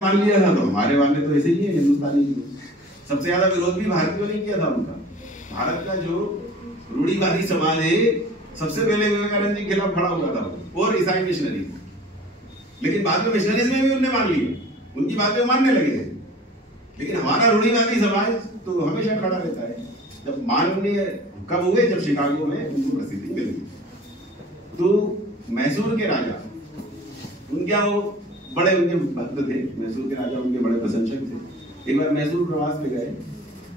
मान लिया था तो हमारे वाले तो ऐसे ही है हिंदुस्तानी। सबसे ज्यादा विरोध भी भारतीयों ने किया था उनका। भारत का जो रूढ़िवादी समाज है सबसे पहले विवेकानंद जी के खिलाफ खड़ा हुआ था और ईसाई मिशनरी, लेकिन बाद में मिशनरीज में भी उन्हें मान लिए, उनकी बातें मानने लगे। लेकिन हमारा रूढ़िवादी समाज तो हमेशा खड़ा रहता है। जब माननीय कब हुए, जब शिकागो में उनको प्रसिद्धि मिल गई तो मैसूर के राजा उनके वो बड़े उनके भक्त थे, मैसूर के राजा उनके बड़े प्रशंसक थे। एक बार मैसूर प्रवास पे गए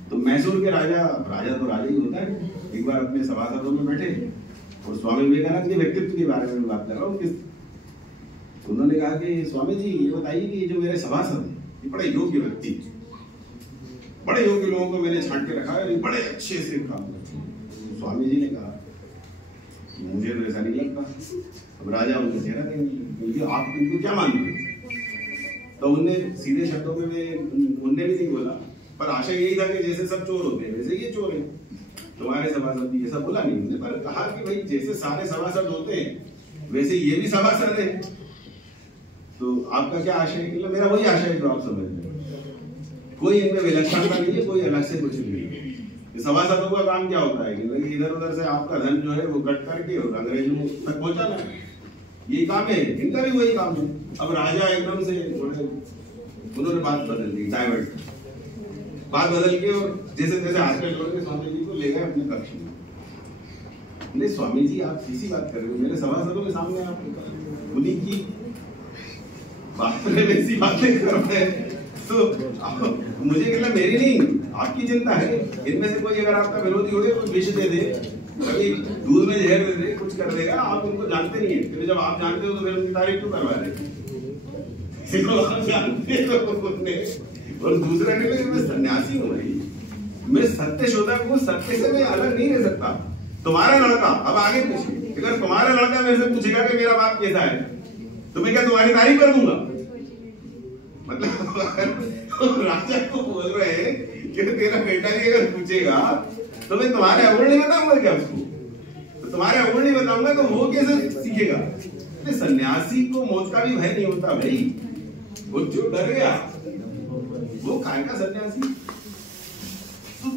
तो मैसूर के राजा तो राजा ही होता है, एक बार अपने सभासदों में बैठे और स्वामी विवेकानंद के व्यक्तित्व के बारे में बात कर रहा हूँ। उन्होंने कहा कि स्वामी जी ये बताइए कि जो मेरे सभासद हैं ये बड़े योग्य व्यक्ति, बड़े योग्य लोगों को मैंने छांट के रखा है, बड़े अच्छे से काम करते हैं। स्वामी जी ने कहा कि मुझे तो ऐसा नहीं लगता। अब राजा उनके चेहरा देंगे, आप इनको क्या मानते हैं? तो उन्हें सीधे शब्दों में उनने भी नहीं बोला, पर आशय यही था कि जैसे सब चोर होते हैं वैसे ये चोर है, तुम्हारे सभासद भी ऐसा बोला नहीं उन्होंने, पर कहा कि भाई जैसे सारे सभासद होते हैं वैसे ये भी सभासद है। तो आपका क्या आशय है? मतलब मेरा वही आशय है जो आप समझ रहे हैं, कोई इनमें विलक्षणता नहीं है, कोई अलग से कुछ नहीं है। सभासदों का काम क्या होता है कि इधर उधर से आपका धन जो है वो कट करके और अंग्रेजों तक पहुंचाना है, ये काम है इनका, भी वही काम है। अब राजा एकदम से उन्होंने बात बदल दी, डाइवर्ट बात बदल के, और जैसे जैसे हाथ में जोड़ के स्वामी जी को ले गए अपने कक्ष में। नहीं स्वामी जी आप किसी बात कर रहे हो, मेरे सभासदों के सामने आप उन्हीं की बात में वैसी बातें कर रहे हैं, तो मुझे मतलब मेरी नहीं आपकी चिंता है। इनमें से कोई अगर आपका विरोधी हो गया, कोई विष दे दे, कभी दूध में जहर दे दे, कुछ कर देगा, आप उनको जानते नहीं है, फिर जब आप जानते हो तो फिर उनकी तारीफ क्यों करवा रहे हैं? आप जानते हो और दूसरा कहते मैं सन्यासी हूँ भाई, मैं सत्य शोधक हूँ, सत्य से मैं अलग नहीं रह सकता। तुम्हारा लड़का, अब आगे पूछिए, अगर तुम्हारा लड़का मेरे से पूछेगा कि मेरा बाप कैसा है तो मैं क्या तुम्हारी तारीफ कर दूंगा? मतलब राजा को बोल रहे हैं कि तेरा बेटा भी अगर पूछेगा तो मैं तुम्हारे अवगुण नहीं बताऊंगा क्या उसको? तो तुम्हारे अवगुण नहीं बताऊंगा तो वो कैसे सीखेगा? सन्यासी को मौत का भी भय नहीं होता भाई, वो जो डर गया वो काय का सन्यासी? तो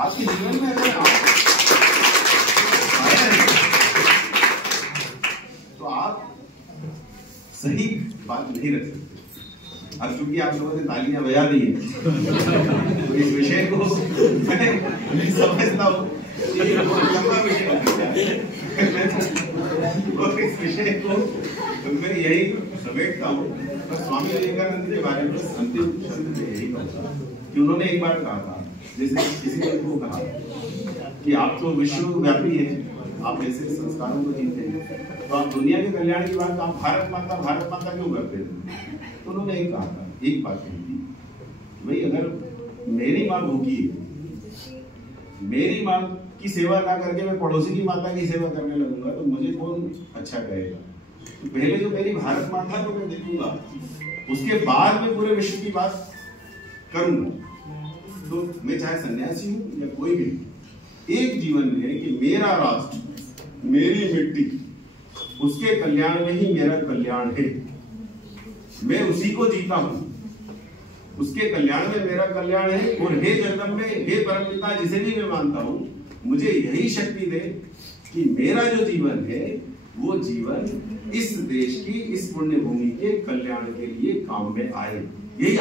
आपके जीवन में अगर तो आप सही बात नहीं रख सकते। अब चूंकि आप लोगों ने तालियां बजा दी है तो इस विषय को मैं समझता हूँ लंबा विषय और इस विषय को मैं यही समेटता हूँ। और स्वामी विवेकानंद के बारे में अंतिम शब्द यही कहूँगा कि उन्होंने एक बार कहा था, जैसे किसी ने को कहा कि आप तो विश्वव्यापी है, आप ऐसे संस्कारों को जीते हैं, तो आप दुनिया के कल्याण की बात आप भारत माता क्यों करते हैं? तो उन्होंने एक कहा था, एक बात कही थी, भाई अगर मेरी माँ भूखी है, मेरी माँ की सेवा ना करके मैं पड़ोसी की माता की सेवा करने लगूंगा तो मुझे कौन अच्छा कहेगा? तो पहले जो मेरी भारत माता को मैं देखूंगा, उसके बाद मैं पूरे विश्व की बात करूंगा। तो मैं चाहे सन्यासी हूं या कोई भी, एक जीवन है कि मेरा राष्ट्र, मेरी मिट्टी, उसके कल्याण में ही मेरा कल्याण है, मैं उसी को जीता हूं, उसके कल्याण में मेरा कल्याण है। और हे जगदम्बे, हे परमपिता, जिसे भी मैं मानता हूं, मुझे यही शक्ति दे कि मेरा जो जीवन है वो जीवन इस देश की, इस पुण्य भूमि के कल्याण के लिए काम में आए। यही